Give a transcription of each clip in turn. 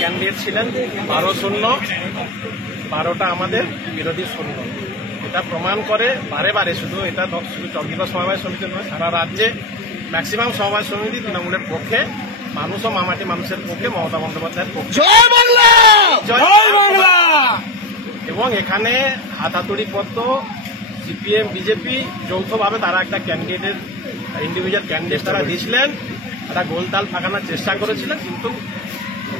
Candidate ছিলেন 12-0, 12টা আমাদের বিরোধী 0। এটা প্রমাণ করে বারে বারে, শুধু চন্দ্রিমা সমবায় সমিতি নয়, সারা রাজ্যে ম্যাক্সিমাম সমবায় সমিতি তৃণমূলের পক্ষে, মানুষ ও মামাটি মানুষের পক্ষে, মমতা বন্দ্যোপাধ্যায়ের পক্ষে। জয় বাংলা, জয় বাংলা। এবং এখানে হাতাতড়ি পত্র সিপিএম বিজেপি যৌথভাবে তারা একটা ক্যান্ডিডেটের ইন্ডিভিজুয়াল ক্যান্ডিডেট তারা দিয়েছিলেন, তারা গোলতাল ফাঁকানোর চেষ্টা করেছিলেন। কিন্তু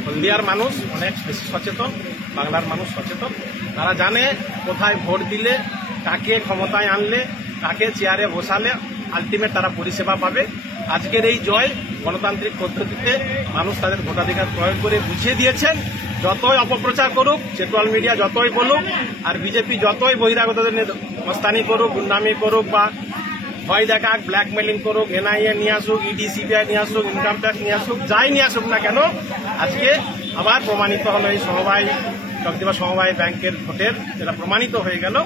হলদিয়ার মানুষ অনেক বেশি সচেতন, বাংলার মানুষ সচেতন। তারা জানে কোথায় ভোট দিলে, কাকে ক্ষমতায় আনলে, কাকে চেয়ারে বসালে আলটিমেট তারা পরিষেবা পাবে। আজকের এই জয় গণতান্ত্রিক পদ্ধতিতে মানুষ তাদের ভোটাধিকার প্রয়োগ করে বুঝিয়ে দিয়েছেন। যতই অপপ্রচার করুক, সোশ্যাল মিডিয়া যতই বলুক, আর বিজেপি যতই বহিরাগতদের মস্তানি করুক, গুন্ডামি করুক, বা ভয় দেখাক, ব্ল্যাকমেলিং করুক, এনআইএ নিয়ে আসুক, ইডি সিবিআই নিয়ে আসুক, ইনকাম ট্যাক্স নিয়ে আসুক, যাই নিয়ে আসুক না কেন, আজকে আবার প্রমাণিত হলো এই চন্দ্রিমা সমবায় ব্যাংকের ভোটের, যেটা প্রমাণিত হয়ে গেল।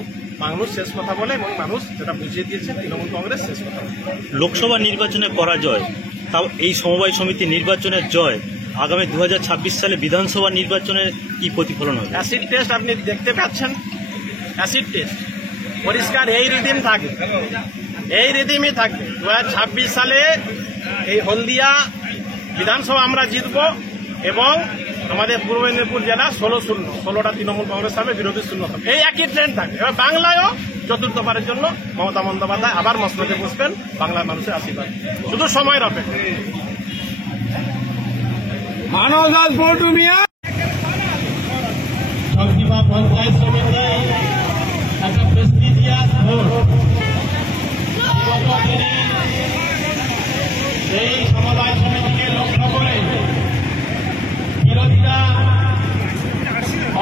মানুষ শেষ কথা বলে এবং মানুষ যেটা বুঝিয়ে দিয়েছে তৃণমূল কংগ্রেস শেষ কথা বলে। লোকসভা নির্বাচনে পরাজয়, তাও এই সমবায় সমিতি নির্বাচনের জয়, আগামী 2026 সালে বিধানসভা নির্বাচনের কি প্রতিফলন হবে? অ্যাসিড টেস্ট আপনি দেখতে পাচ্ছেন, অ্যাসিড টেস্ট পরিষ্কার এই রিদিম থাকবে, এই রিদিমই থাকবে। 2026 সালে এই হলদিয়া বিধানসভা আমরা জিতব এবং আমাদের পূর্ব মেদিনীপুর জেলা 16-0, 16টা তৃণমূল কংগ্রেস হবে, বিরোধী 0 হবে। এই একই ট্রেন্ড থাকবে। এবার বাংলায়ও চতুর্থবারের জন্য মমতা বন্দ্যোপাধ্যায় আবার মসনদে বসবেন, বাংলার মানুষের আশীর্বাদ। শুধু সময়ের অপেক্ষা। মানব দাস বল্টু মিয়া, চন্দ্রিমা পঞ্চায়েত সমিতি একটা প্রেস্টিজিয়াস ভোট। এই সমবায় সমিতিকে লক্ষ্য করে বিরোধীরা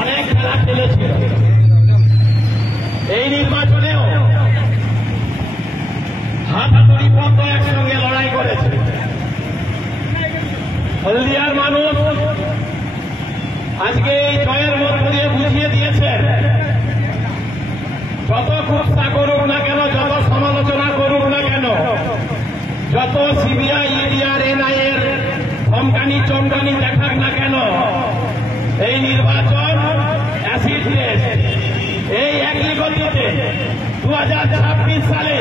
অনেক খেলা খেলেছিল। এই নির্বাচনেও হাতাতড়ি পথ একসঙ্গে লড়াই করেছে। হলদিয়ার মানুষ আজকে এই জয়ের মধ্য দিয়ে বুঝিয়ে দিয়েছেন, যত কুৎসা করুক না কেন, যত সমালোচনা করুক না কেন, যত সিবিআই ইডি আর এনআইএ এর ধমকানি চমকানি দেখাক না কেন, এই নির্বাচন অ্যাসিড টেস্ট। এই একই গতিতে 2026 সালে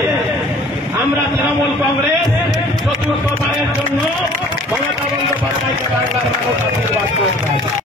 আমরা তৃণমূল কংগ্রেস চতুর্থবারের জন্য মমতা বন্দ্যোপাধ্যায়কে বাংলার মানুষ